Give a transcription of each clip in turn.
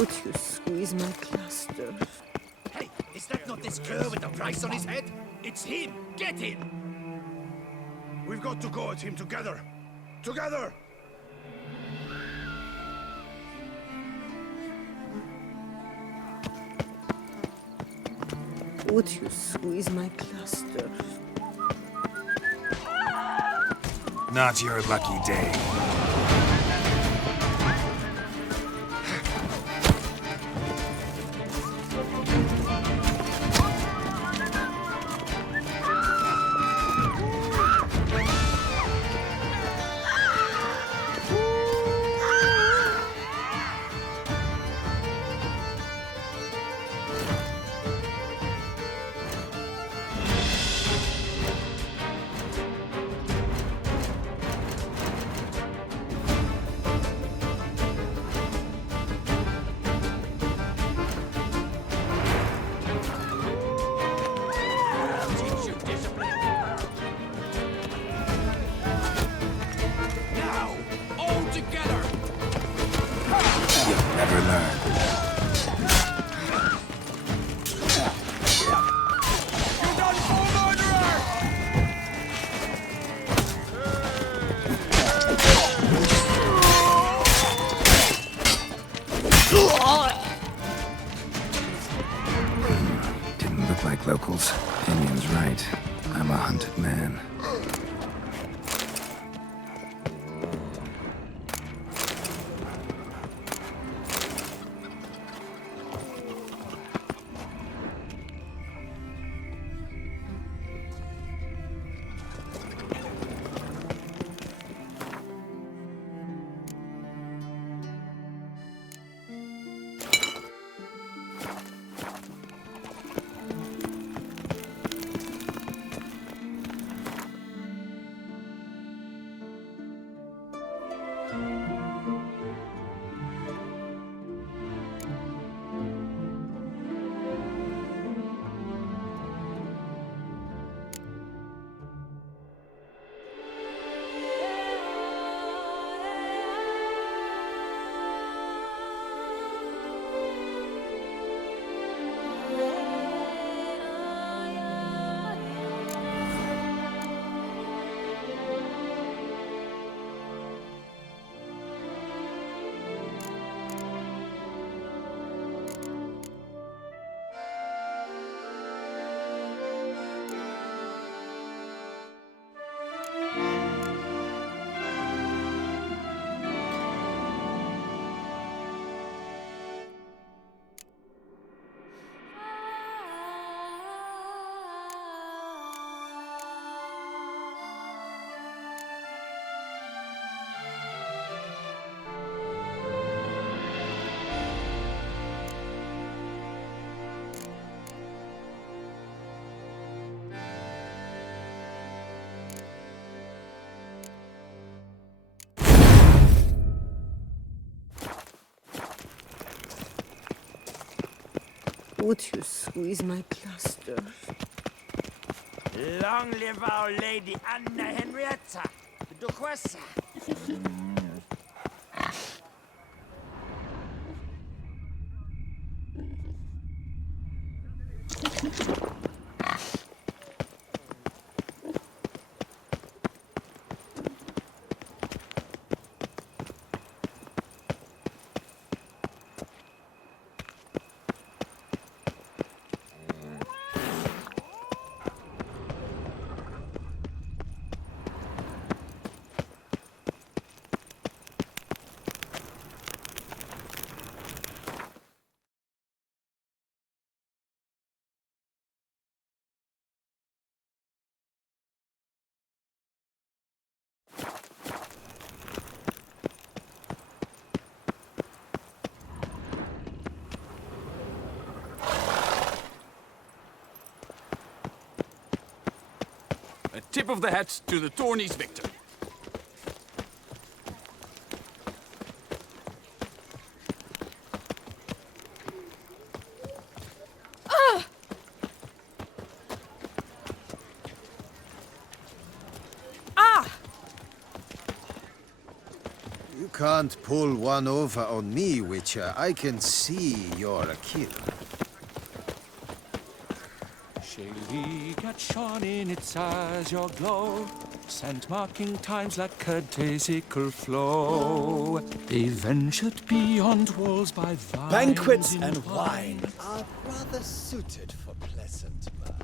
Would you squeeze my cluster? Hey, is that not this cur with the price on his head? It's him! Get him! We've got to go at him together! Together! Would you squeeze my cluster? Not your lucky day. Never learn. Didn't look like locals. Indian's right. I'm a hunted man. Would you squeeze my cluster? Long live our Lady Anna Henrietta, the Duchessa. A tip of the hat to the tourney's victor. can't pull one over on me, Witcher. I can see you're a killer. Shady cat shone in its azure glow, scent marking times like courtesical flow. They ventured beyond walls by vines. Banquets in and wine wine. are rather suited for pleasant mirth.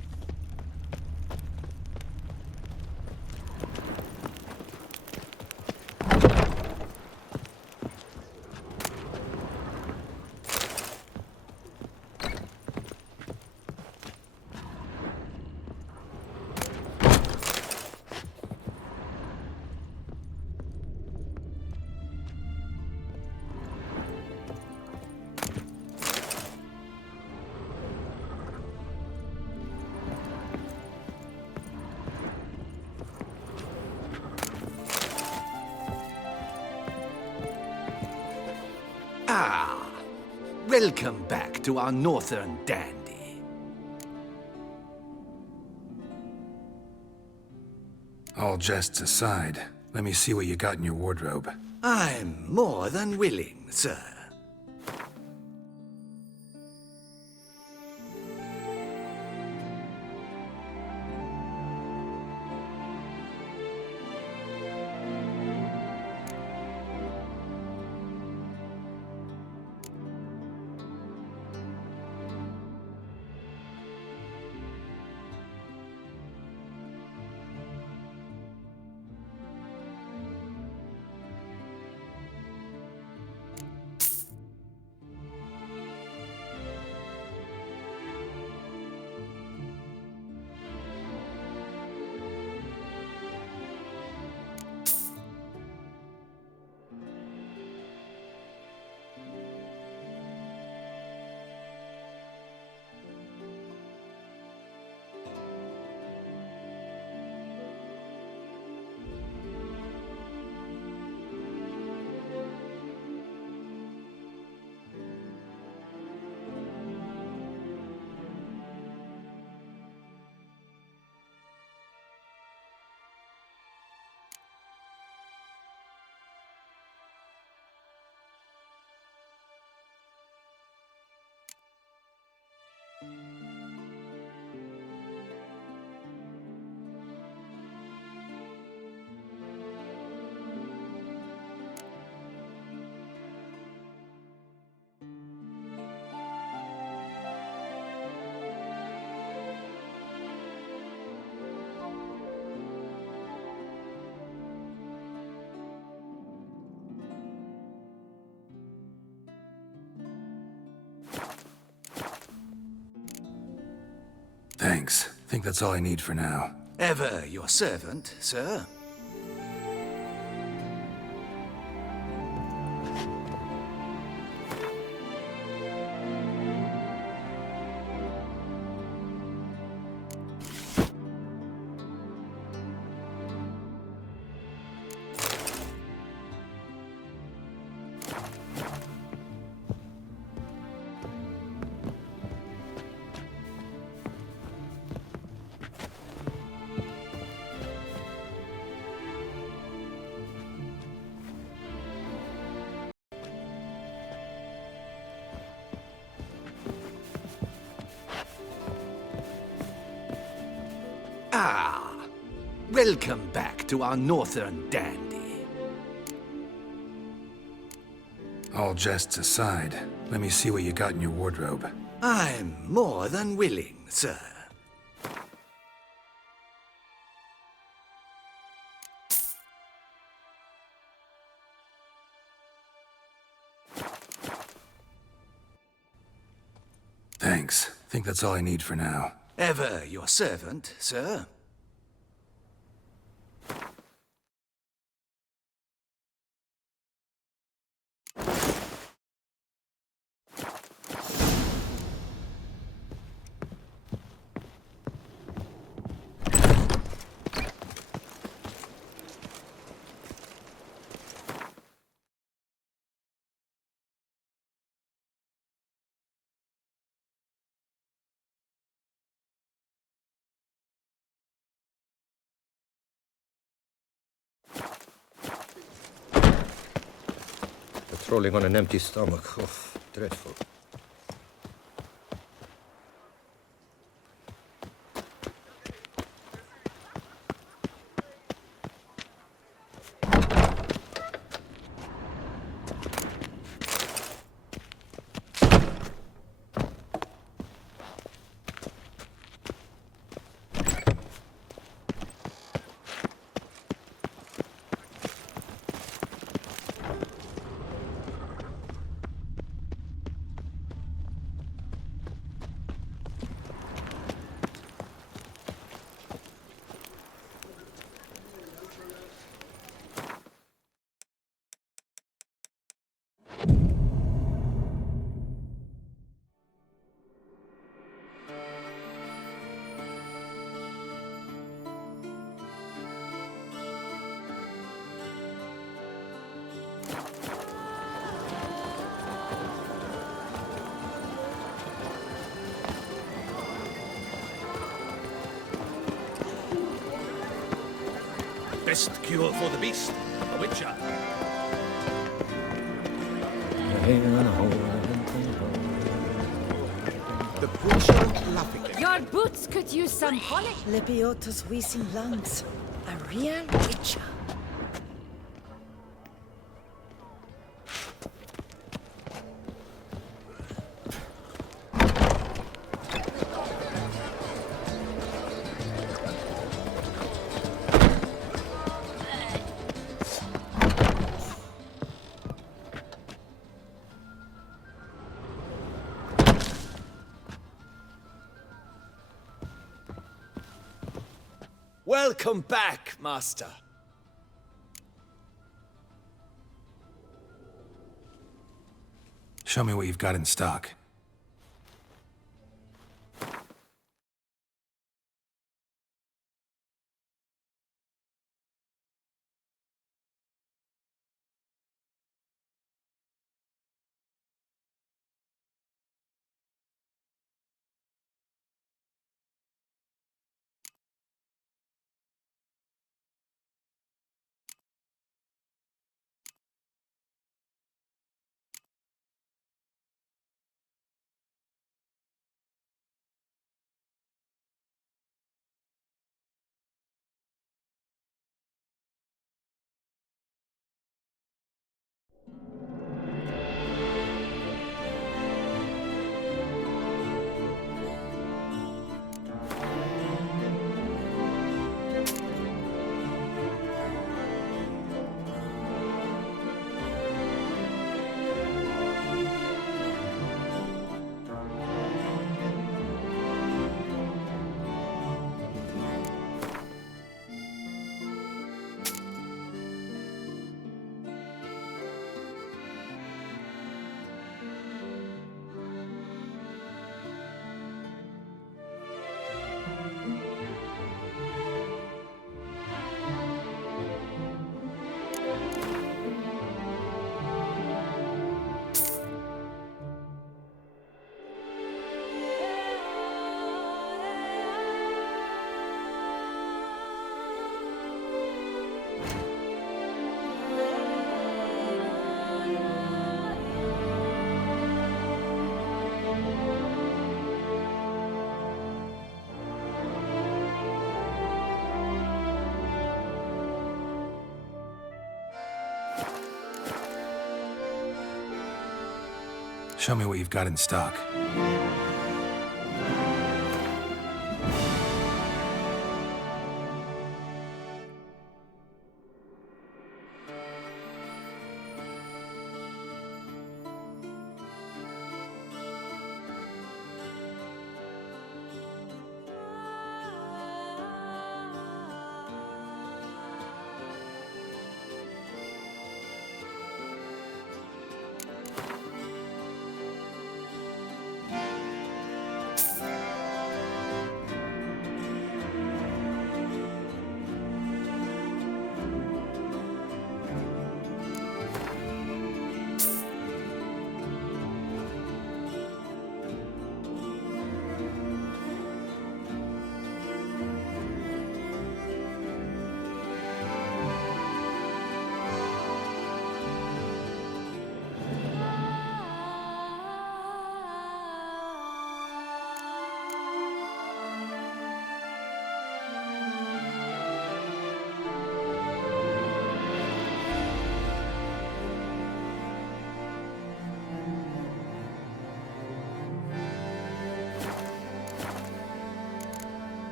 Ah, welcome back to our northern dandy. All jests aside, let me see what you got in your wardrobe. I'm more than willing, sir. Thanks. Think that's all I need for now. Ever your servant, sir. Ah, welcome back to our northern dandy. All jests aside, let me see what you got in your wardrobe. I'm more than willing, sir. Thanks. Think that's all I need for now. Ever your servant, sir. Strolling on an empty stomach. Oh, dreadful. Best cure for the beast, a witcher. The butcher laughing. Your boots could use some polish. Lepiotus wheezing lungs. A real witcher. Welcome back, Master. Show me what you've got in stock. Show me what you've got in stock.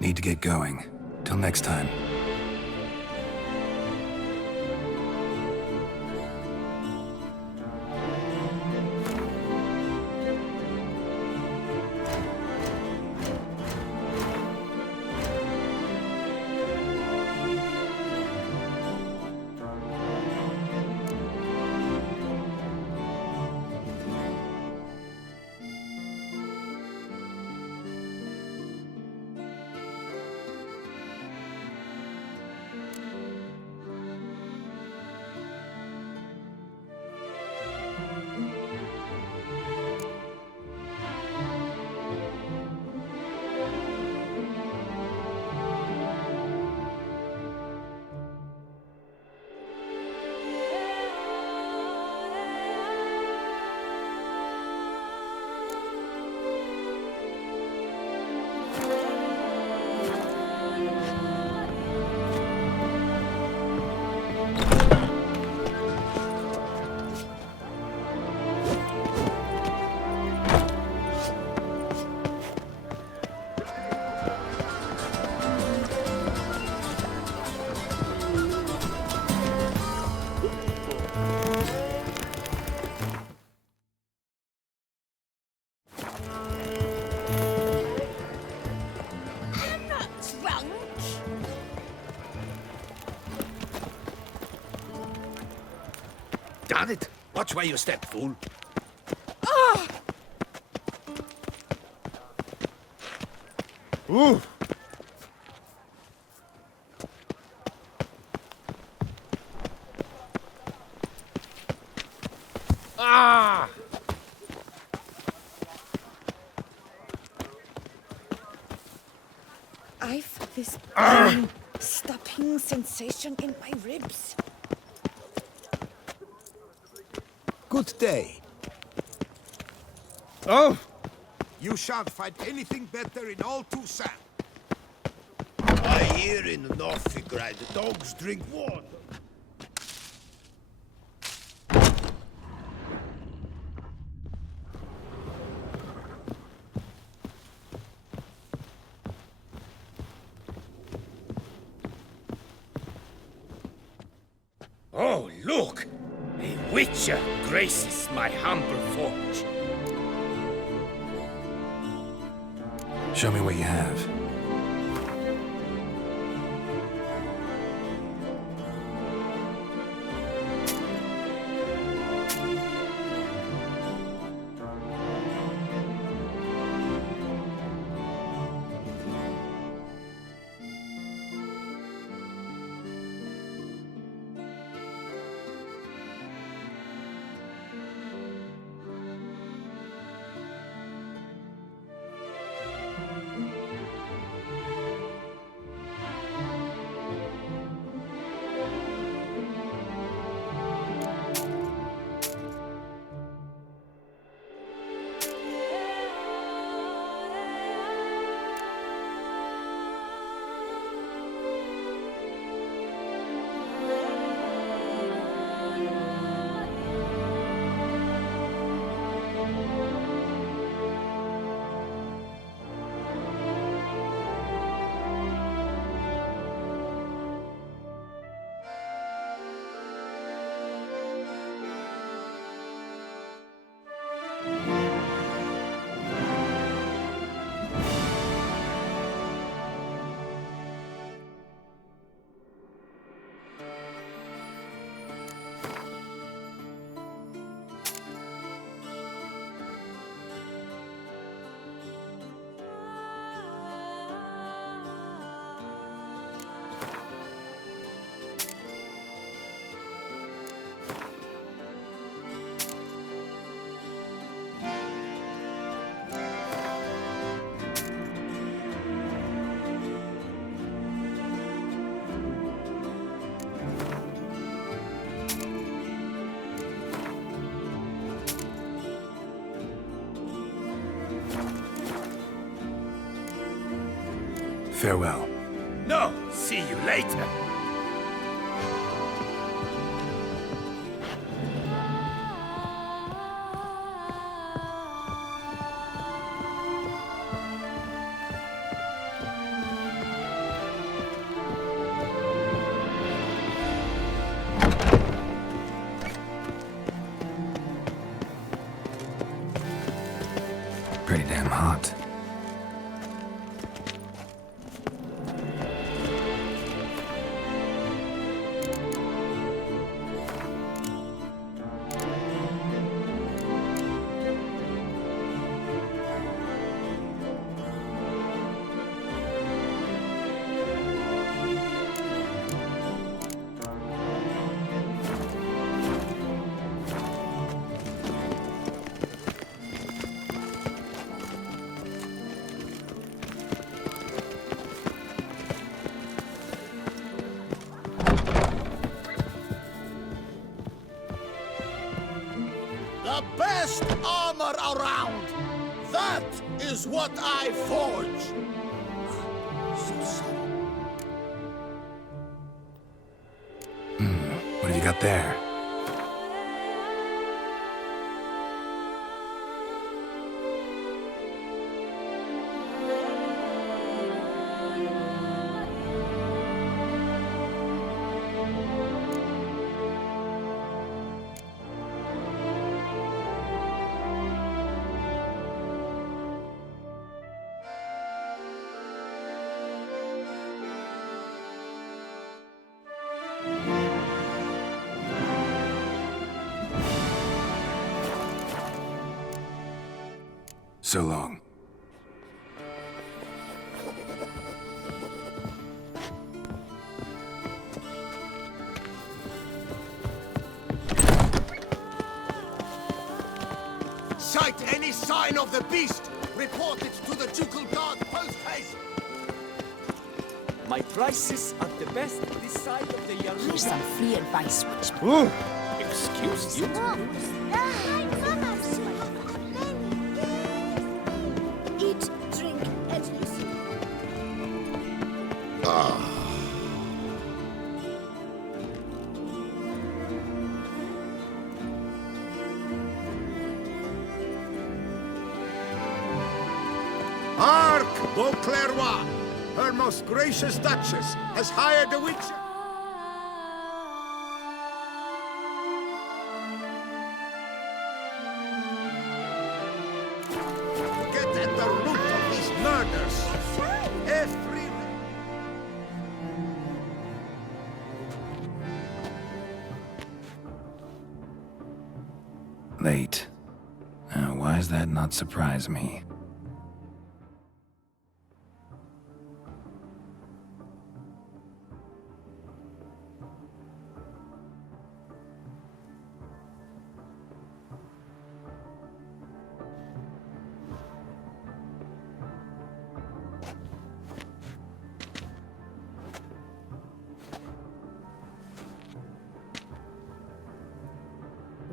Need to get going. Till next time. Damn it! Watch where you step, fool. Ooh! Ah! I've this stopping sensation in my ribs. Good day. Oh! You shan't find anything better in all Toussaint. I hear in Novigrad the dogs drink water. Oh, look! A witcher graces my humble forge. Show me what you have. Farewell. No, see you later. what I forge! What have you got there? So long. Sight any sign of the beast! Report it to the ducal guard post-haste! My prices are the best this side of the Here's Yarura. some free advice, Witch. Excuse you? Eat, drink, and listen. Hark, Beauclerc! Her most gracious Duchess has hired a witch. Get at the root of these murders. Every... Late. Why does that not surprise me?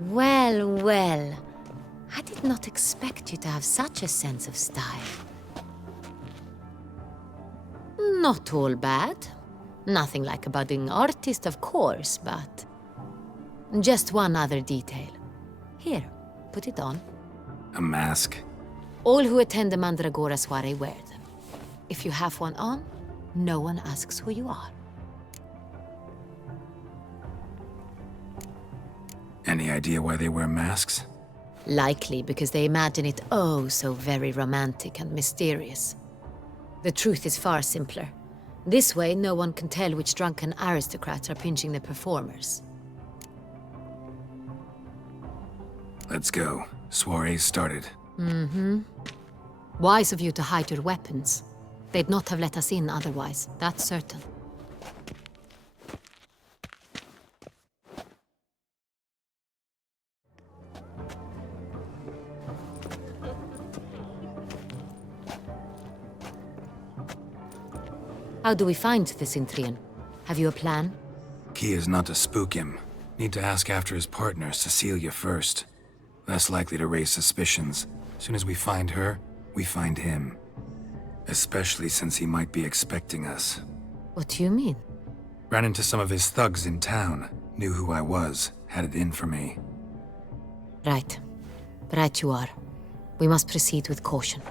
Well, well. I did not expect you to have such a sense of style. Not all bad. Nothing like a budding artist, of course, but... just one other detail. Here, put it on. A mask? All who attend the Mandragora soiree wear them. If you have one on, no one asks who you are. Any idea why they wear masks? Likely because they imagine it oh so very romantic and mysterious. The truth is far simpler. This way, no one can tell which drunken aristocrats are pinching the performers. Let's go. Soiree's started. Mm-hmm. Wise of you to hide your weapons. They'd not have let us in otherwise, that's certain. How do we find the Cintrian? Have you a plan? Key is not to spook him. Need to ask after his partner, Cecilia, first. Less likely to raise suspicions. Soon as we find her, we find him. Especially since he might be expecting us. What do you mean? Ran into some of his thugs in town. Knew who I was. Had it in for me. Right. Right you are. We must proceed with caution.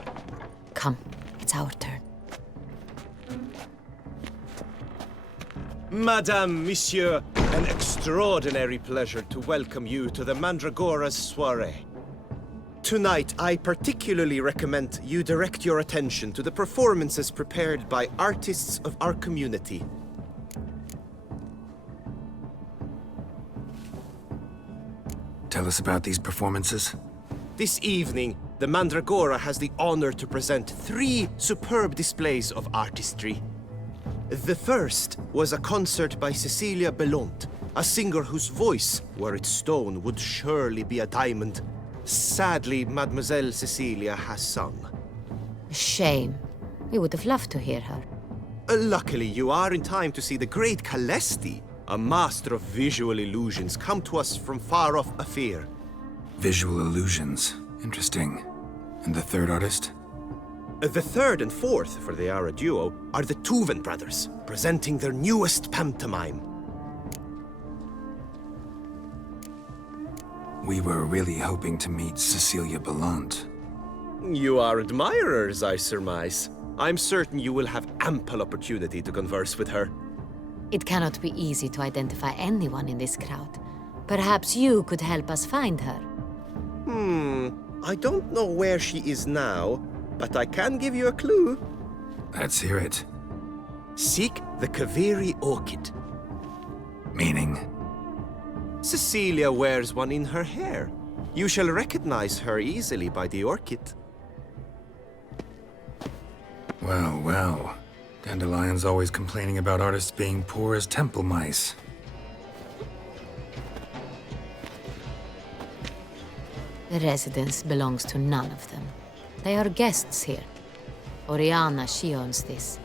Come, it's our turn. Madame, Monsieur, an extraordinary pleasure to welcome you to the Mandragora's soiree. Tonight, I particularly recommend you direct your attention to the performances prepared by artists of our community. Tell us about these performances. This evening, the Mandragora has the honor to present 3 superb displays of artistry. The first was a concert by Cecilia Belont, a singer whose voice, were it stone, would surely be a diamond. Sadly, Mademoiselle Cecilia has sung. Shame. We would have loved to hear her. Luckily, you are in time to see the great Calesti, a master of visual illusions, come to us from far off Afir. Visual illusions. Interesting. And the third artist? The third and fourth for the Ara duo are the Tuven brothers, presenting their newest pantomime. We were really hoping to meet Cecilia Belant. You are admirers, I surmise. I'm certain you will have ample opportunity to converse with her. It cannot be easy to identify anyone in this crowd. Perhaps you could help us find her. I don't know where she is now, but I can give you a clue. Let's hear it. Seek the Kaveri orchid. Meaning? Cecilia wears one in her hair. You shall recognize her easily by the orchid. Well, well. Dandelion's always complaining about artists being poor as temple mice. The residence belongs to none of them. They are guests here. Oriana, she owns this.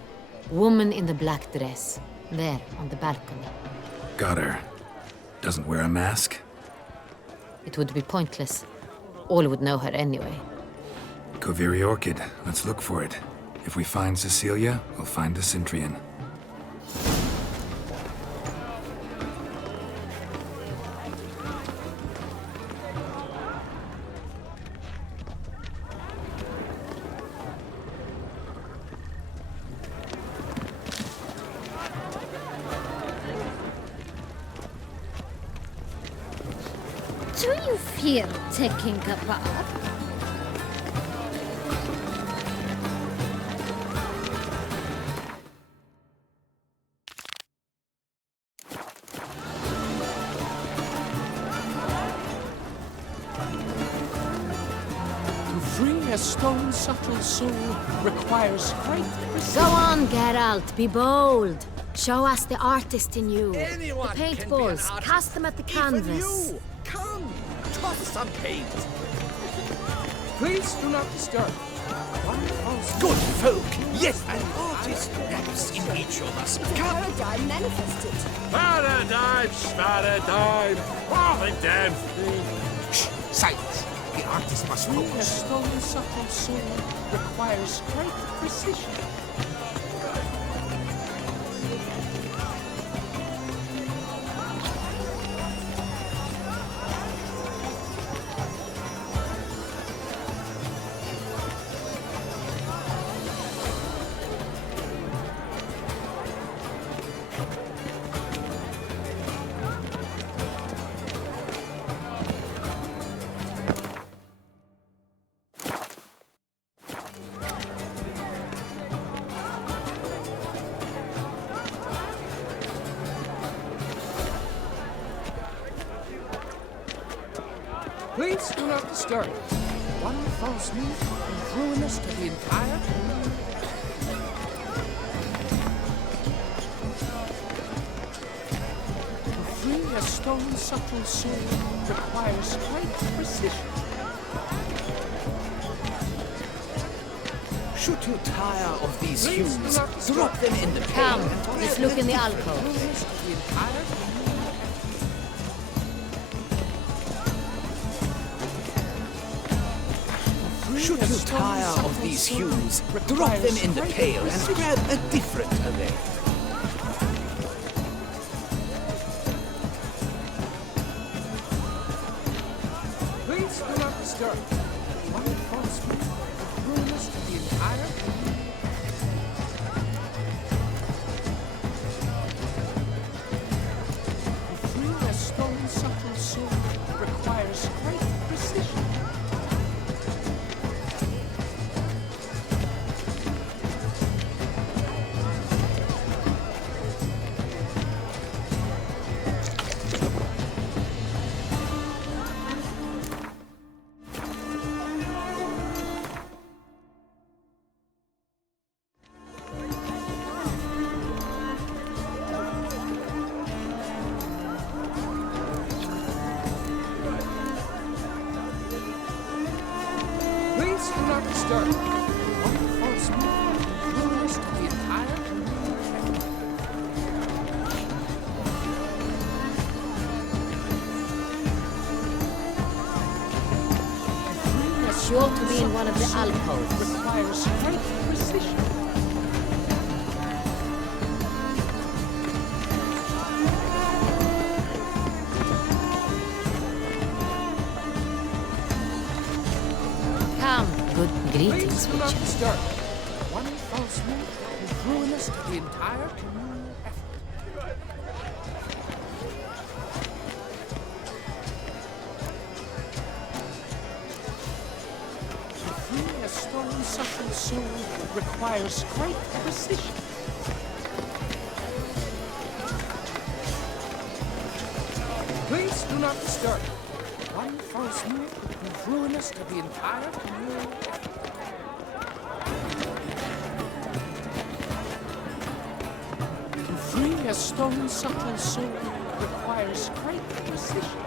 Woman in the black dress. There, on the balcony. Got her. Doesn't wear a mask? It would be pointless. All would know her anyway. Kaveri orchid. Let's look for it. If we find Cecilia, we'll find the Cintrian. Do you feel taking a bath? To free a stone subtle soul requires great precision. Go on, Geralt, be bold. Show us the artist in you. Anyone the can be an paintballs, artist, cast them at the even canvas. you. Come, toss some paint. Please do not disturb. One false Good folk, yes, an artist lives in each of us. Paradigm manifested. Paradigm, paradigm. Oh, the damn thing. Shh, silence. The artist must free a focus. stone subtle soul requires great precision. Please do not disturb. One false move is ruinous to the entire. To free a stone subtle soul requires great precision. Should you tire of these Please do hues, not disturb. drop them in the Come, pail. let's look in the alcove. Ruinous to the entire. Should you tire of these hues, drop them in the pail and grab a different array. Please do not disturb. One false move is ruinous to the entire. To free a stone subtle soul requires great precision. Sure to be in one of the alcoves. Requires great precision. Come, good greetings, Please do not Witcher. disturb. One false move is ruinous to the entire communal effort. To free a stolen subtle soul requires great precision. Please do not disturb. One false move is ruinous to the entire communal effort. To free a stolen subtle soul requires great precision.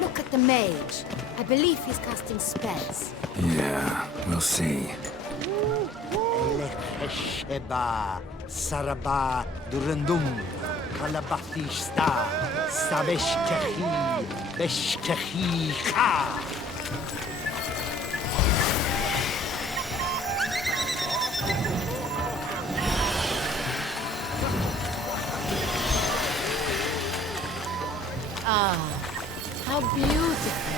Look at the mage. I believe he's casting spells. Yeah, we'll see. Sheba, Saraba, Durandum, Kalabathista, Sabeshkahi, Beshkahi Ka. Ah, how beautiful.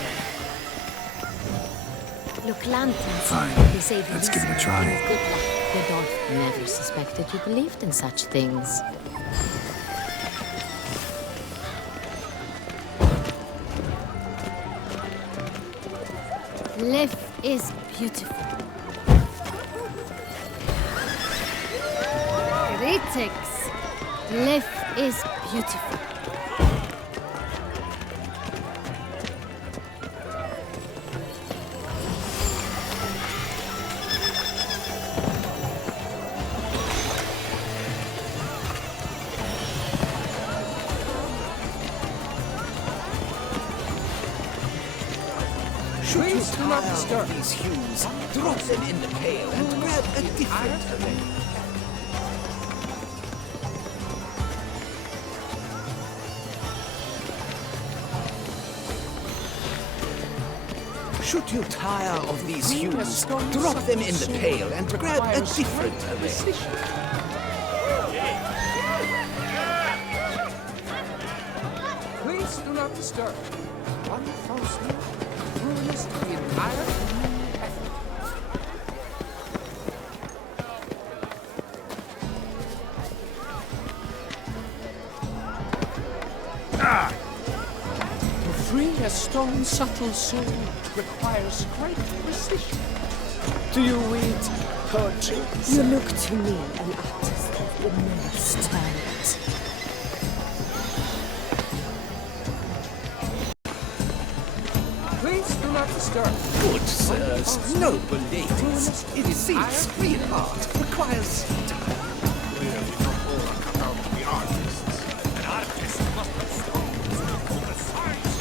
Look, lanterns. Fine. They say the Let's give it a least try. is good luck. Godolph never suspected you believed in such things. Life is beautiful. Critics. Life is beautiful. Please do not disturb. These hues, drop them in the pail and grab a different array. Should you tire of these hues, drop them in the pail and grab a different array. Please do not disturb. One false move ruins the entire communal effort. To free a stone subtle soul requires great precision. Do you read poetry? You look to me an artist of immense talent. Please do not disturb. Good sirs, noble ladies, it seems real art requires time. Clearly not all are cut out to be artists. An artist must have stones and the science.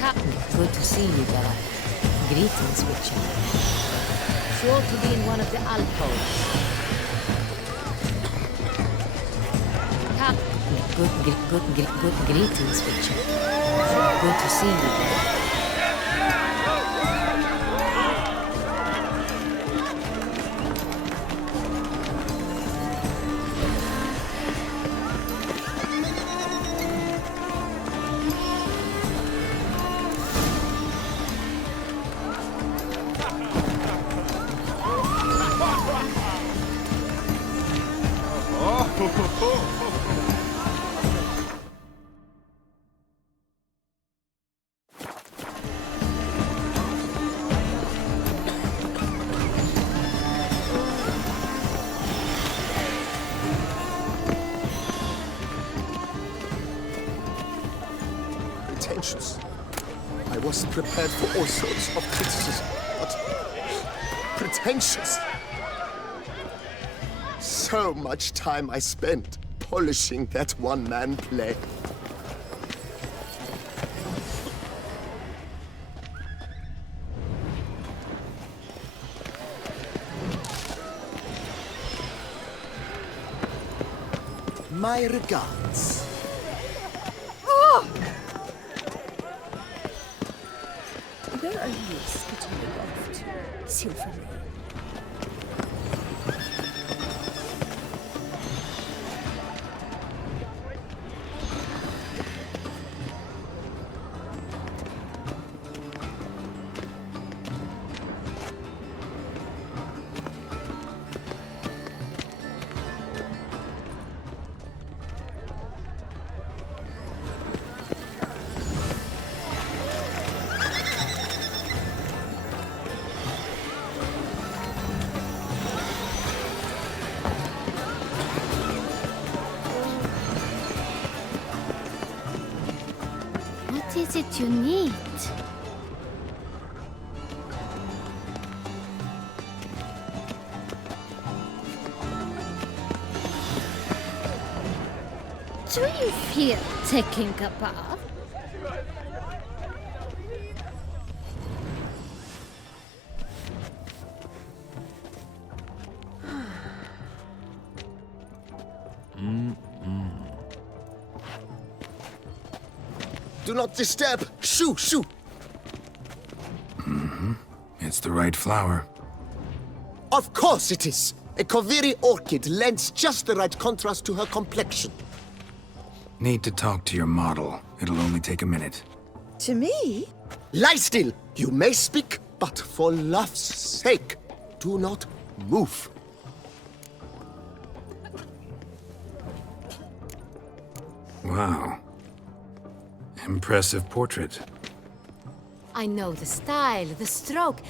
Captain, good to see you there. Greetings, Witcher. Sure to be in one of the alcoves. Captain, good greetings, Witcher. Good to see you there. was prepared for all sorts of criticism, but pretentious. So much time I spent polishing that one-man play. My regards. Where are you skittering off to, Silver? What is it you need? Do you feel taking a bath? Do not disturb! Shoo, shoo! It's the right flower. Of course it is! A Koviri orchid lends just the right contrast to her complexion. Need to talk to your model. It'll only take a minute. To me? Lie still! You may speak, but for love's sake, do not move. Wow. Impressive portrait. I know the style, the stroke.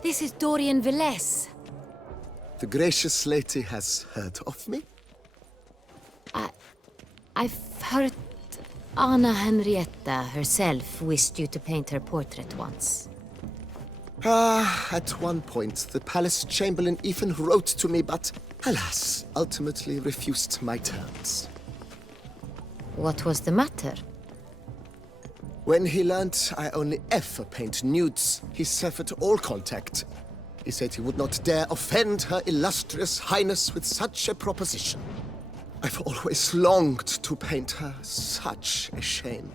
This is Dorian Velez. The gracious lady has heard of me? I've heard Anna Henrietta herself wished you to paint her portrait once. At one point, the palace chamberlain even wrote to me, but alas, ultimately refused my terms. What was the matter? When he learned I only ever paint nudes, he severed all contact. He said he would not dare offend her illustrious highness with such a proposition. I've always longed to paint her. Such a shame.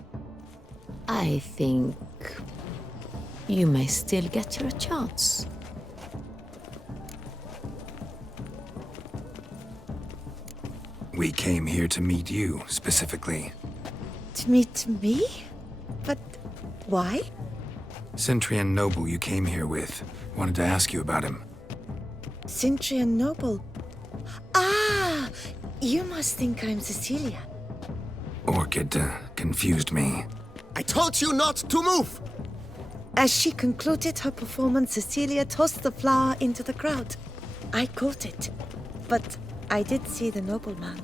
I think you may still get your chance. We came here to meet you, specifically. To meet me? But why? Cintrian noble you came here with. Wanted to ask you about him. Cintrian noble. Ah! You must think I'm Cecilia. Orchid confused me. I told you not to move! As she concluded her performance, Cecilia tossed the flower into the crowd. I caught it, but I did see the nobleman.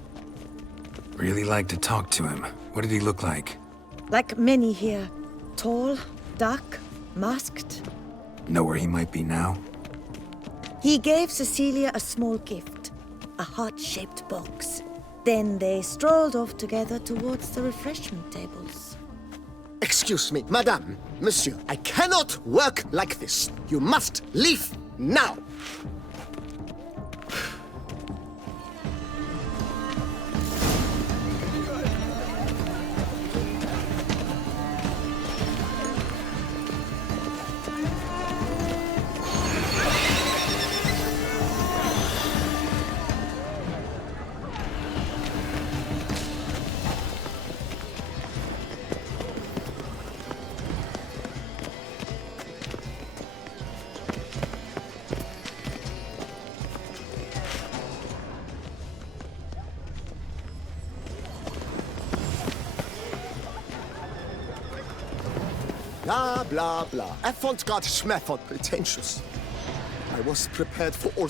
Really like to talk to him. What did he look like? Like many here. Tall, dark, masked. Know where he might be now? He gave Cecilia a small gift, a heart-shaped box. Then they strolled off together towards the refreshment tables. Excuse me, madame, monsieur, I cannot work like this. You must leave now. Blah, blah, blah. Avant-garde schmefford pretentious. I was prepared for all...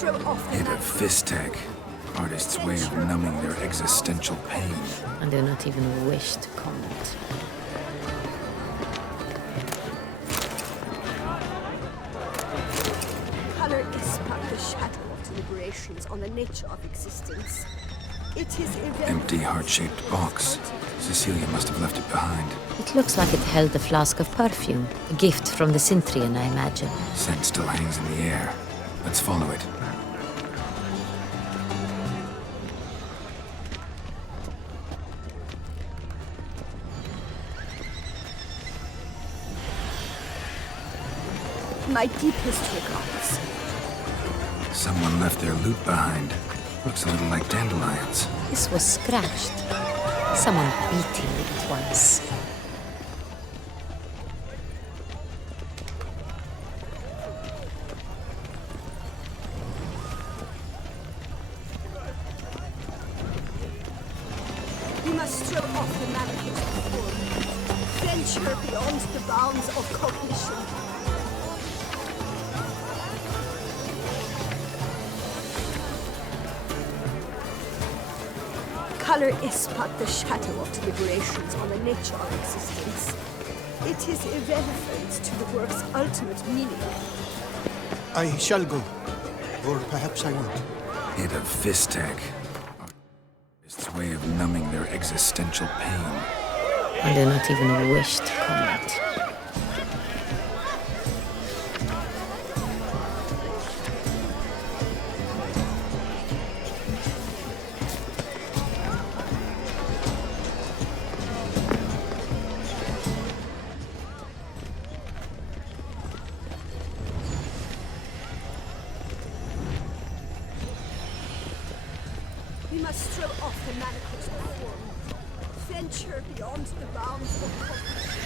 throw off the Hit a fist tag. Artist's way of numbing their existential pain. I do not even wish to comment. Color is but the shadow of deliberations on the nature of existence. It is irrelevant. Empty heart-shaped box. Cecilia must have left it behind. It looks like it held a flask of perfume. A gift from the Cintrian, I imagine. Scent still hangs in the air. Let's follow it. My deepest regards. Someone left their loot behind. Looks a little like dandelions. This was scratched. Someone beating it once. We must throw off the manacles of form. Venture beyond the bounds of cognition. Color is but the shadow of deliberations on the nature of existence. It is irrelevant to the work's ultimate meaning. I shall go. Or perhaps I won't. Hit a fist tag. Artist's way of numbing their existential pain. I do not even wish to comment. We must throw off the manacles of form. Venture beyond the bounds of cognition.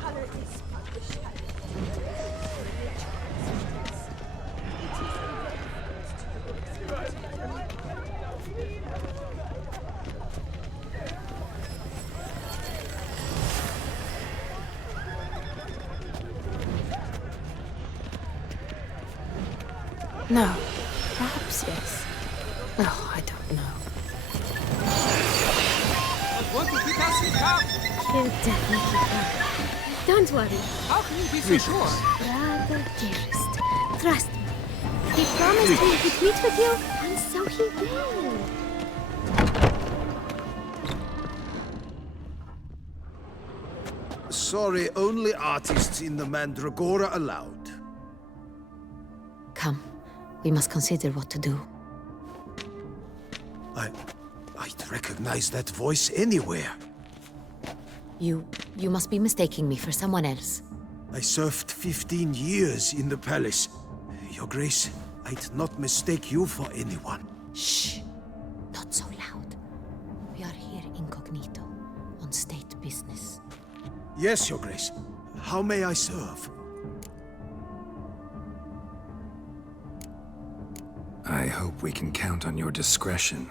Color is but the shadow of deliberations on the nature of existence. It is irrelevant to the work's ultimate meaning. No. Perhaps yes. No, I don't know. He'll definitely come. Don't worry. How can you be so sure? Brother dearest, trust me. He promised me he'd meet with you, and so he will. Sorry, only artists in the Mandragora allowed. Come. We must consider what to do. I'd recognize that voice anywhere. You must be mistaking me for someone else. I served 15 years in the palace. Your Grace, I'd not mistake you for anyone. Shh. Not so loud. We are here incognito, on state business. Yes, Your Grace. How may I serve? I hope we can count on your discretion.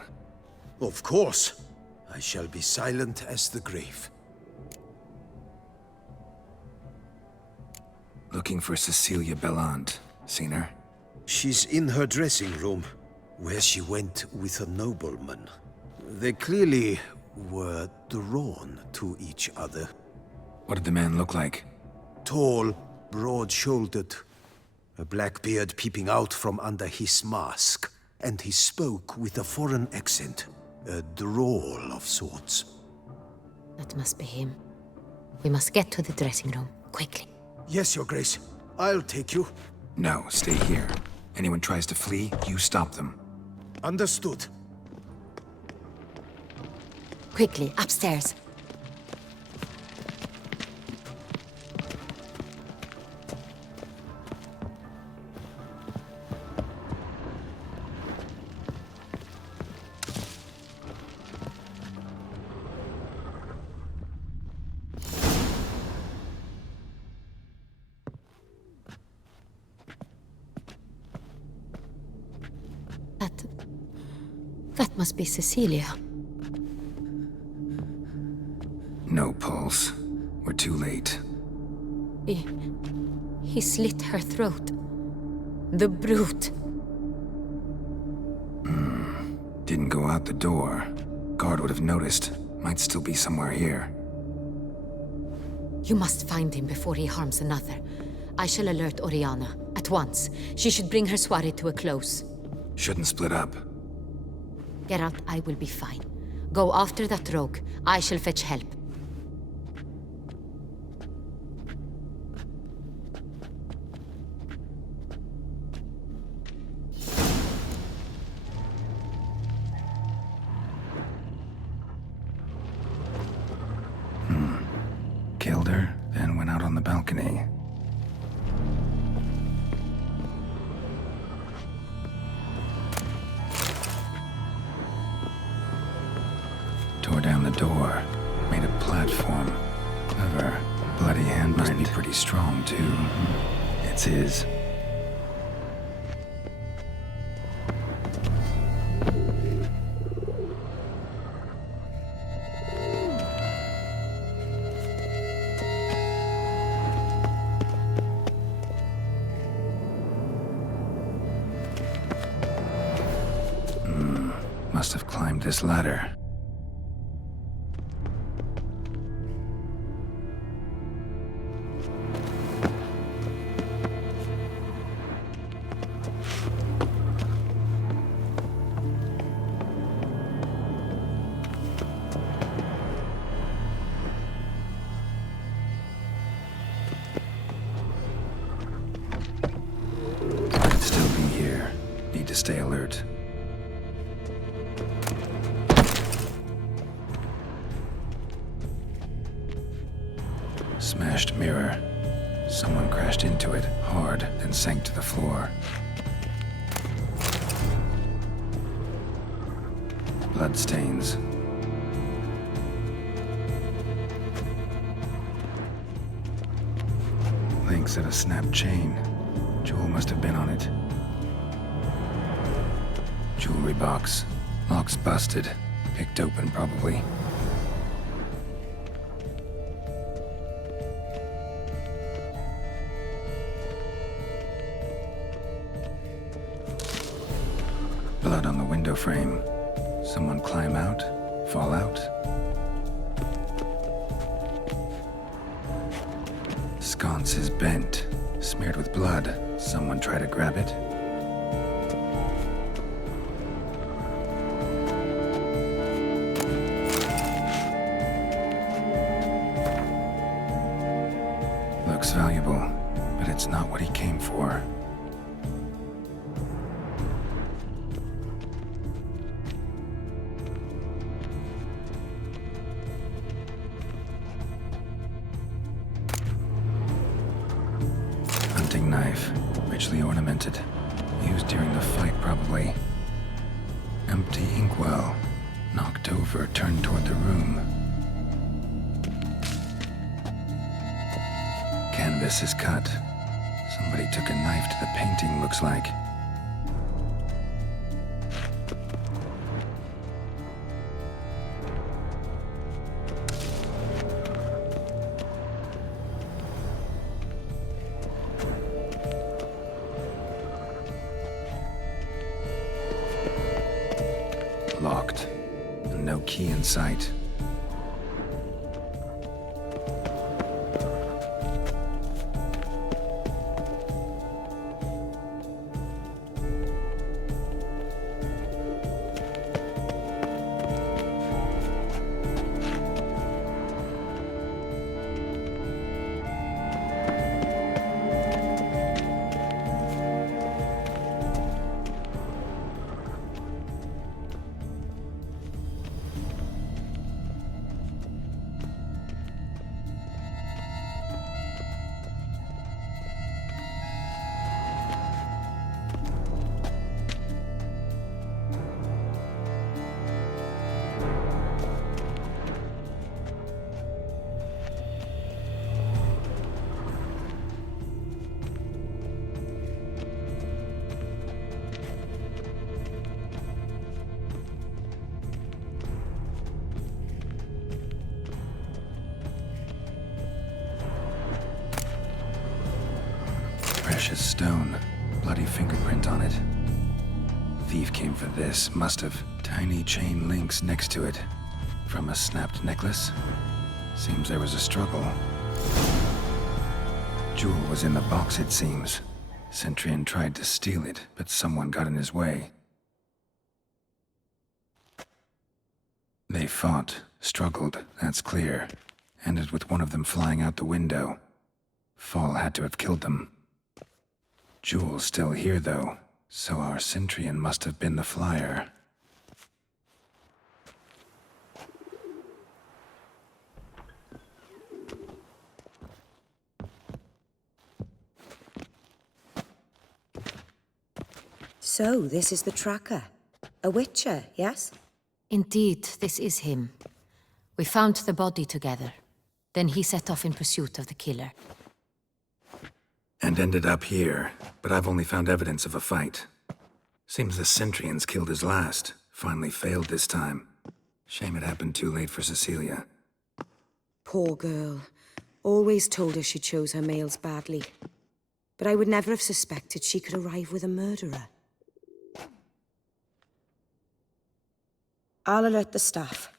Of course. I shall be silent as the grave. Looking for Cecilia Bellant. Seen her? She's in her dressing room, where she went with a nobleman. They clearly were drawn to each other. What did the man look like? Tall, broad-shouldered, a black beard peeping out from under his mask, and he spoke with a foreign accent, a drawl of sorts. That must be him. We must get to the dressing room, quickly. Yes, Your Grace. I'll take you. No, stay here. Anyone tries to flee, you stop them. Understood. Quickly, upstairs. That must be Cecilia. No, Paul. else. We're too late. He slit her throat. The brute. Didn't go out the door. Guard would have noticed. Might still be somewhere here. You must find him before he harms another. I shall alert Oriana. At once. She should bring her soirée to a close. Shouldn't split up. Geralt, I will be fine. Go after that rogue. I shall fetch help. Killed her, then went out on the balcony. Tore down the door, made a platform. Clever. Bloody hand must be pretty strong, too. It's his. Must have climbed this ladder. Could still be here. Need to stay alert. Smashed mirror. Someone crashed into it, hard, then sank to the floor. Bloodstains. Links at a snapped chain. Jewel must have been on it. Jewelry box. Lock's busted. Picked open, probably. Blood on the window frame. Someone climb out? Fall out? Sconce is bent, smeared with blood. Someone try to grab it? Looks valuable, but it's not what he came for. Hunting knife, richly ornamented. Used during the fight, probably. Empty inkwell. Knocked over, turned toward the room. Canvas is cut. Somebody took a knife to the painting, looks like. Locked. And no key in sight. precious stone. Bloody fingerprint on it. Thief came for this. Must have. Tiny chain links next to it. From a snapped necklace? Seems there was a struggle. Jewel was in the box, it seems. Centurion tried to steal it, but someone got in his way. They fought, struggled, that's clear. Ended with one of them flying out the window. Fall had to have killed them. Jewel's still here, though, so our Centurion must have been the flyer. So, this is the tracker. A witcher, yes? Indeed, this is him. We found the body together. Then he set off in pursuit of the killer. And ended up here, but I've only found evidence of a fight. Seems the Centurions killed his last. Finally failed this time. Shame it happened too late for Cecilia. Poor girl. Always told her she chose her males badly. But I would never have suspected she could arrive with a murderer. I'll alert the staff.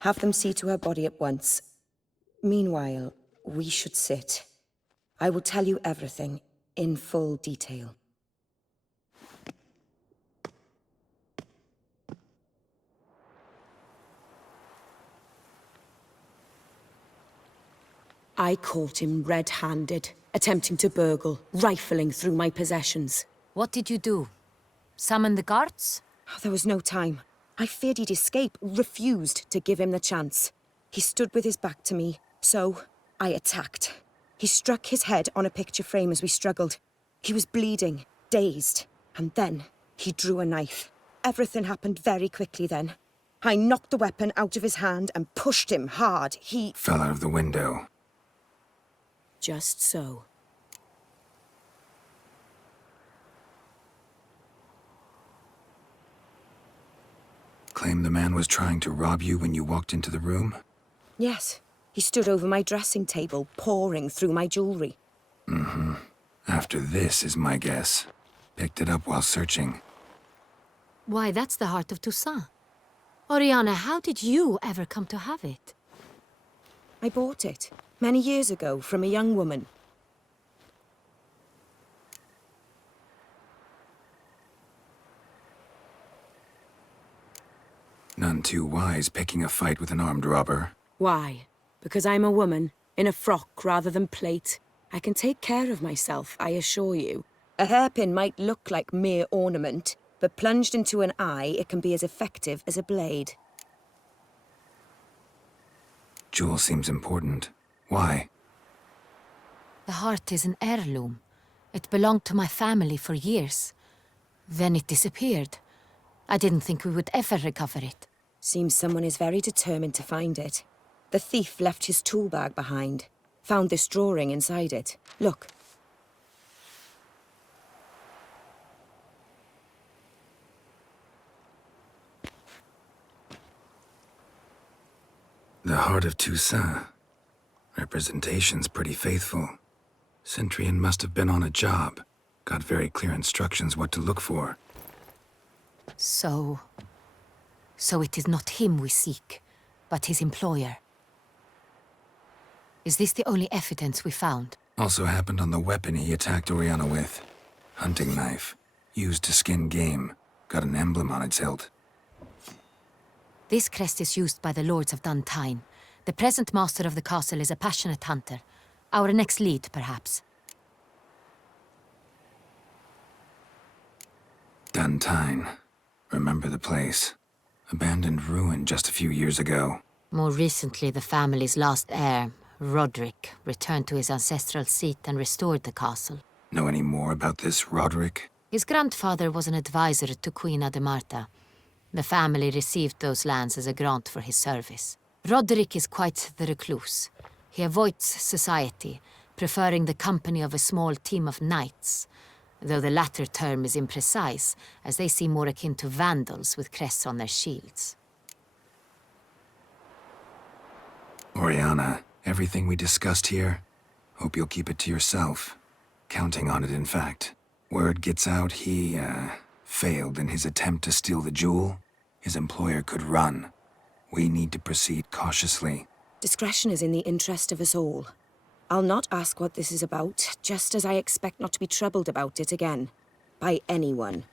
Have them see to her body at once. Meanwhile, we should sit. I will tell you everything, in full detail. I caught him red-handed, attempting to burgle, rifling through my possessions. What did you do? Summon the guards? Oh, there was no time. I feared he'd escape, refused to give him the chance. He stood with his back to me, so I attacked. He struck his head on a picture frame as we struggled. He was bleeding, dazed, and then he drew a knife. Everything happened very quickly then. I knocked the weapon out of his hand and pushed him hard. He fell out of the window. Just so. Claim the man was trying to rob you when you walked into the room? Yes. He stood over my dressing table, pouring through my jewelry. Mm-hmm. After this is my guess. Picked it up while searching. Why, that's the heart of Toussaint. Oriana, how did you ever come to have it? I bought it, many years ago, from a young woman. None too wise picking a fight with an armed robber. Why? Because I'm a woman, in a frock rather than plate. I can take care of myself, I assure you. A hairpin might look like mere ornament, but plunged into an eye, it can be as effective as a blade. Jewel seems important. Why? The heart is an heirloom. It belonged to my family for years. Then it disappeared. I didn't think we would ever recover it. Seems someone is very determined to find it. The thief left his tool bag behind. Found this drawing inside it. Look. The heart of Toussaint. Representation's pretty faithful. Centurion must have been on a job. Got very clear instructions what to look for. So it is not him we seek, but his employer. Is this the only evidence we found? Also happened on the weapon he attacked Oriana with. Hunting knife. Used to skin game. Got an emblem on its hilt. This crest is used by the lords of Duntine. The present master of the castle is a passionate hunter. Our next lead, perhaps. Duntine. Remember the place. Abandoned ruin just a few years ago. More recently, the family's last heir, Roderick, returned to his ancestral seat and restored the castle. Know any more about this Roderick? His grandfather was an advisor to Queen Ademarta. The family received those lands as a grant for his service. Roderick is quite the recluse. He avoids society, preferring the company of a small team of knights, though the latter term is imprecise, as they seem more akin to vandals with crests on their shields. Oriana, everything we discussed here, hope you'll keep it to yourself. Counting on it, in fact. Word gets out he, failed in his attempt to steal the jewel. His employer could run. We need to proceed cautiously. Discretion is in the interest of us all. I'll not ask what this is about, just as I expect not to be troubled about it again. By anyone.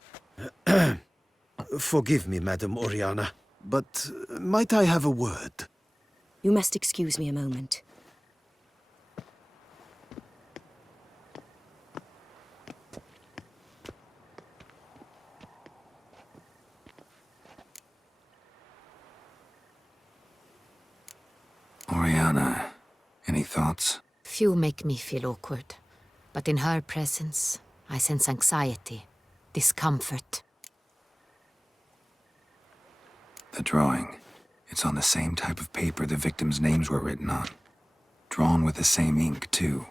Forgive me, Madam Oriana, but might I have a word? You must excuse me a moment. Oriana, any thoughts? Few make me feel awkward, but in her presence, I sense anxiety, discomfort. The drawing. It's on the same type of paper the victims' names were written on. Drawn with the same ink, too.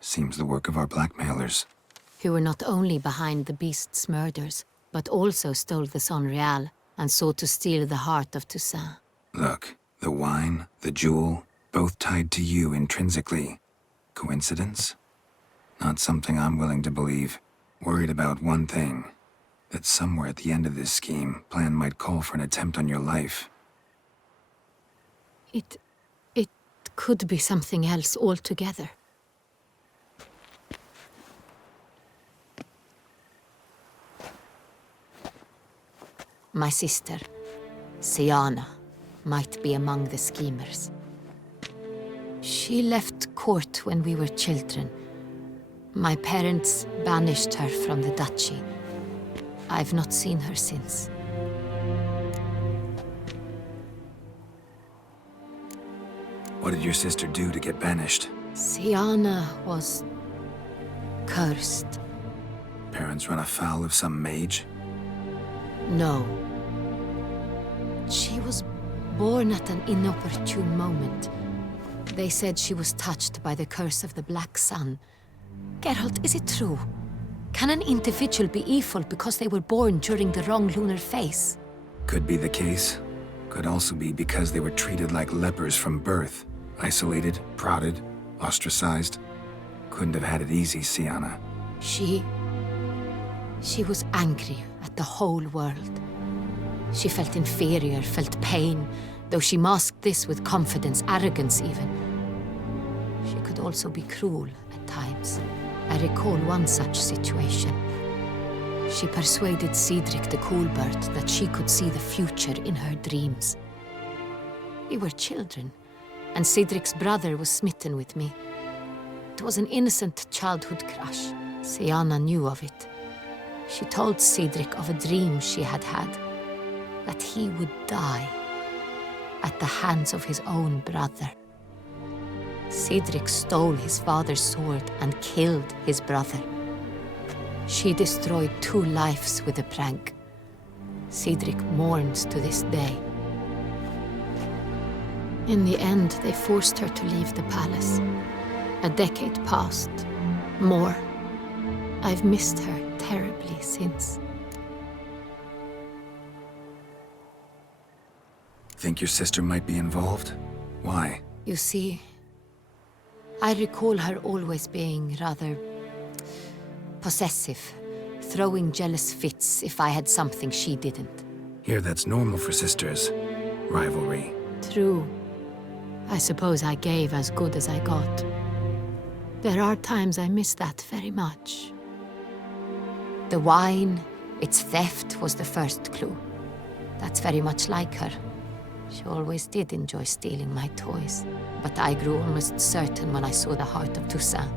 Seems the work of our blackmailers. Who were not only behind the beast's murders, but also stole the Son Real and sought to steal the heart of Toussaint. Look, the wine, the jewel, both tied to you intrinsically. Coincidence? Not something I'm willing to believe. Worried about one thing. That somewhere at the end of this scheme, plan might call for an attempt on your life. It could be something else altogether. My sister, Siana, might be among the schemers. She left court when we were children. My parents banished her from the duchy. I've not seen her since. What did your sister do to get banished? Siana was cursed. Parents run afoul of some mage? No. She was born at an inopportune moment. They said she was touched by the curse of the Black Sun. Geralt, is it true? Can an individual be evil because they were born during the wrong lunar phase? Could be the case. Could also be because they were treated like lepers from birth. Isolated, prodded, ostracized. Couldn't have had it easy, Siana. She was angry at the whole world. She felt inferior, felt pain, though she masked this with confidence, arrogance even. She could also be cruel at times. I recall one such situation. She persuaded Cedric the Coolbird that she could see the future in her dreams. We were children, and Cedric's brother was smitten with me. It was an innocent childhood crush. Siana knew of it. She told Cedric of a dream she had had, that he would die at the hands of his own brother. Cedric stole his father's sword and killed his brother. She destroyed 2 lives with a prank. Cedric mourns to this day. In the end, they forced her to leave the palace. A decade passed. More. I've missed her terribly since. Think your sister might be involved? Why? You see, I recall her always being rather possessive, throwing jealous fits if I had something she didn't. Here, that's normal for sisters. Rivalry. True. I suppose I gave as good as I got. There are times I miss that very much. The wine, its theft, was the first clue. That's very much like her. She always did enjoy stealing my toys. But I grew almost certain when I saw the heart of Toussaint.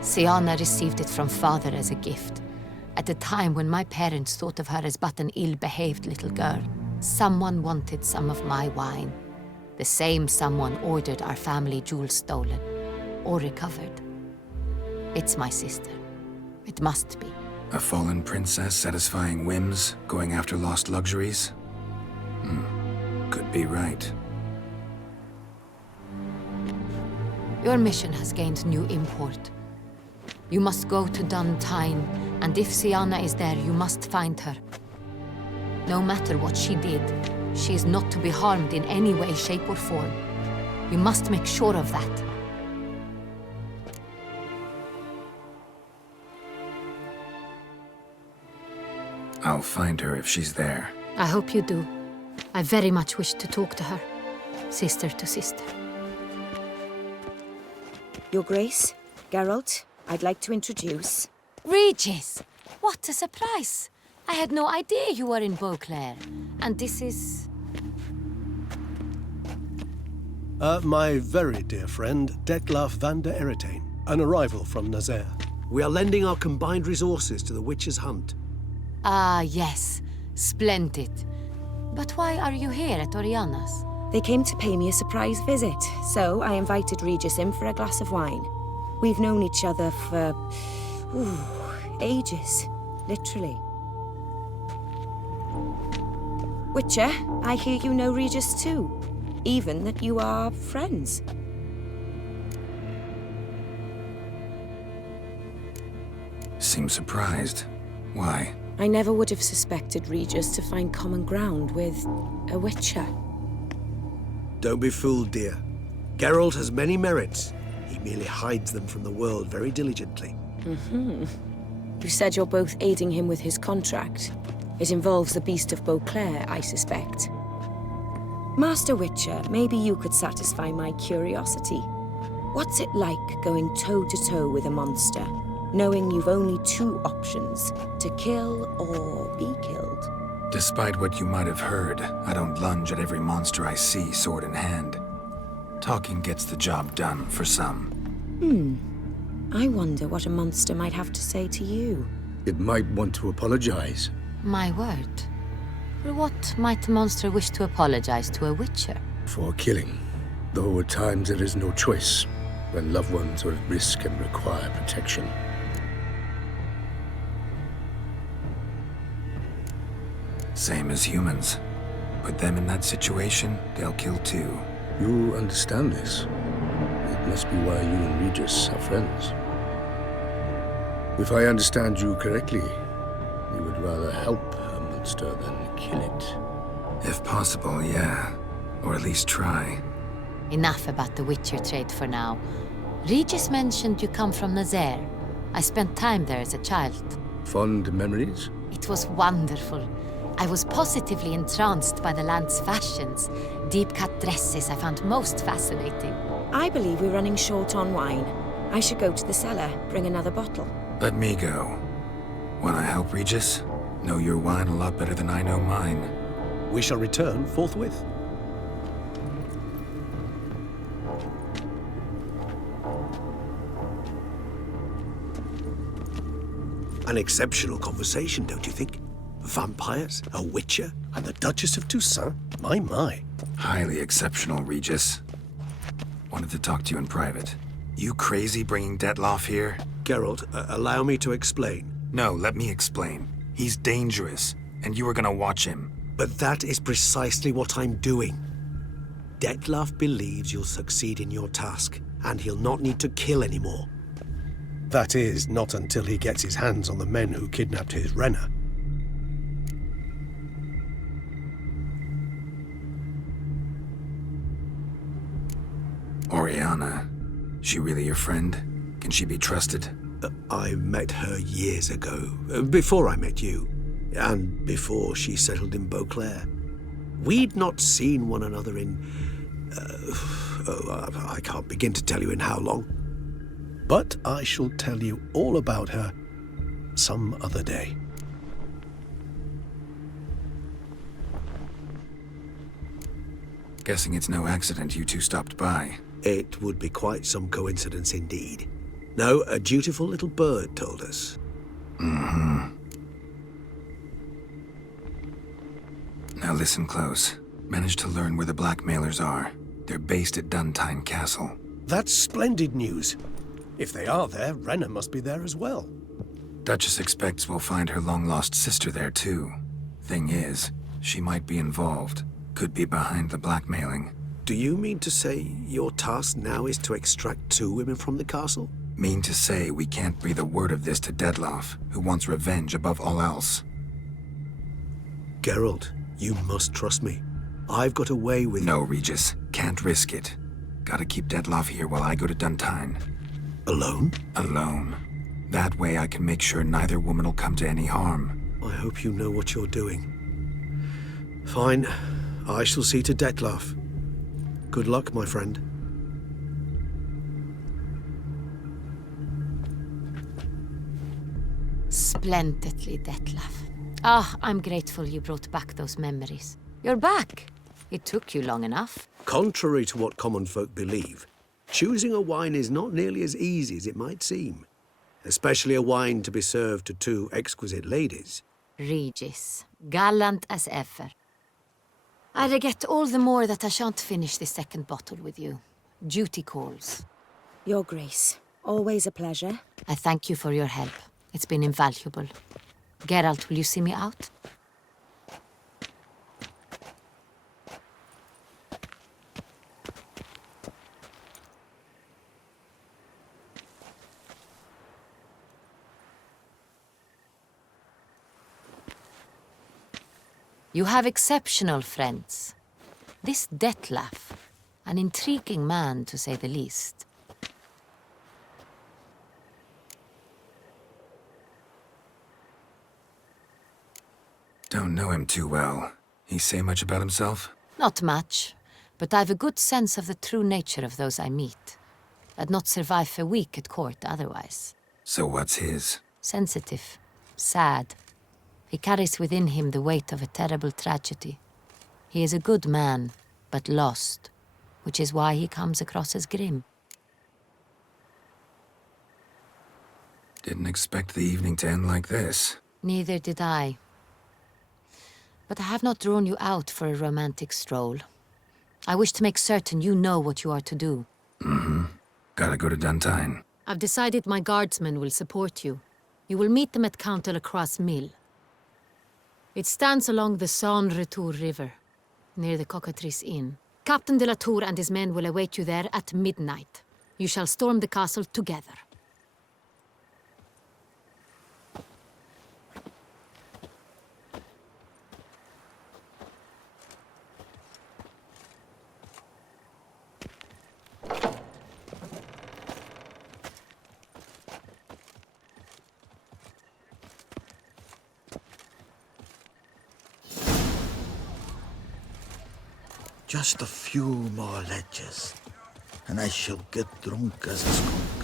Siana received it from father as a gift, at a time when my parents thought of her as but an ill-behaved little girl. Someone wanted some of my wine. The same someone ordered our family jewels stolen, or recovered. It's my sister. It must be. A fallen princess satisfying whims, going after lost luxuries? Could be right. Your mission has gained new import. You must go to Duntine, and if Siana is there, you must find her. No matter what she did, she is not to be harmed in any way, shape, or form. You must make sure of that. I'll find her if she's there. I hope you do. I very much wish to talk to her. Sister to sister. Your Grace, Geralt, I'd like to introduce... Regis! What a surprise! I had no idea you were in Beauclair. And this is... My very dear friend, Detlaf van der Eretain, an arrival from Nazaire. We are lending our combined resources to the Witch's Hunt. Ah, yes. Splendid. But why are you here at Oriana's? They came to pay me a surprise visit, so I invited Regis in for a glass of wine. We've known each other for... ages. Literally. Witcher, I hear you know Regis too. Even that you are friends. Seem surprised. Why? I never would have suspected Regis to find common ground with a Witcher. Don't be fooled, dear. Geralt has many merits. He merely hides them from the world very diligently. You said you're both aiding him with his contract. It involves the Beast of Beauclair, I suspect. Master Witcher, maybe you could satisfy my curiosity. What's it like going toe-to-toe with a monster, knowing you've only two options, to kill or be killed? Despite what you might have heard, I don't lunge at every monster I see sword in hand. Talking gets the job done for some. I wonder what a monster might have to say to you. It might want to apologize. My word. For what might a monster wish to apologize to a Witcher? For killing. Though at times there is no choice, when loved ones are at risk and require protection. Same as humans. Put them in that situation, they'll kill too. You understand this. It must be why you and Regis are friends. If I understand you correctly, you would rather help a monster than kill it. If possible, yeah. Or at least try. Enough about the Witcher trade for now. Regis mentioned you come from Nazaire. I spent time there as a child. Fond memories? It was wonderful. I was positively entranced by the land's fashions. Deep-cut dresses I found most fascinating. I believe we're running short on wine. I should go to the cellar, bring another bottle. Let me go. Wanna help, Regis? Know your wine a lot better than I know mine. We shall return forthwith. An exceptional conversation, don't you think? Vampires, a Witcher, and the Duchess of Toussaint? My. Highly exceptional, Regis. Wanted to talk to you in private. You crazy bringing Detlaf here? Geralt, allow me to explain. No, let me explain. He's dangerous, and you are gonna watch him. But that is precisely what I'm doing. Detlaf believes you'll succeed in your task, and he'll not need to kill anymore. That is, not until he gets his hands on the men who kidnapped his Renna. Oriana. She really your friend? Can she be trusted? I met her years ago, before I met you, and before she settled in Beauclair. We'd not seen one another in... I can't begin to tell you in how long. But I shall tell you all about her some other day. Guessing it's no accident you two stopped by. It would be quite some coincidence indeed. No, a dutiful little bird told us. Now listen close. Managed to learn where the blackmailers are. They're based at Duntine Castle. That's splendid news. If they are there, Renna must be there as well. Duchess expects we'll find her long-lost sister there too. Thing is, she might be involved. Could be behind the blackmailing. Do you mean to say your task now is to extract 2 women from the castle? Mean to say we can't breathe a word of this to Detlaf, who wants revenge above all else. Geralt, you must trust me. I've got away with... No, Regis. Can't risk it. Gotta keep Detlaf here while I go to Duntine. Alone? Alone. That way I can make sure neither woman will come to any harm. I hope you know what you're doing. Fine. I shall see to Detlef. Good luck, my friend. Splendidly, Detlef. Ah, I'm grateful you brought back those memories. You're back. It took you long enough. Contrary to what common folk believe, choosing a wine is not nearly as easy as it might seem. Especially a wine to be served to two exquisite ladies. Regis, gallant as ever. I regret all the more that I shan't finish this second bottle with you. Duty calls. Your Grace, always a pleasure. I thank you for your help. It's been invaluable. Geralt, will you see me out? You have exceptional friends. This Detlef, an intriguing man to say the least. Don't know him too well. He say much about himself? Not much, but I've a good sense of the true nature of those I meet. I'd not survive a week at court otherwise. So what's his? Sensitive, sad. He carries within him the weight of a terrible tragedy. He is a good man, but lost, which is why he comes across as grim. Didn't expect the evening to end like this. Neither did I. But I have not drawn you out for a romantic stroll. I wish to make certain you know what you are to do. Mm-hmm. Gotta go to Duntine. I've decided my guardsmen will support you. You will meet them at Count de la Croix's mill. It stands along the Saône-Retour River, near the Cockatrice Inn. Captain de la Tour and his men will await you there at midnight. You shall storm the castle together. Just a few more ledges, and I shall get drunk as a skunk.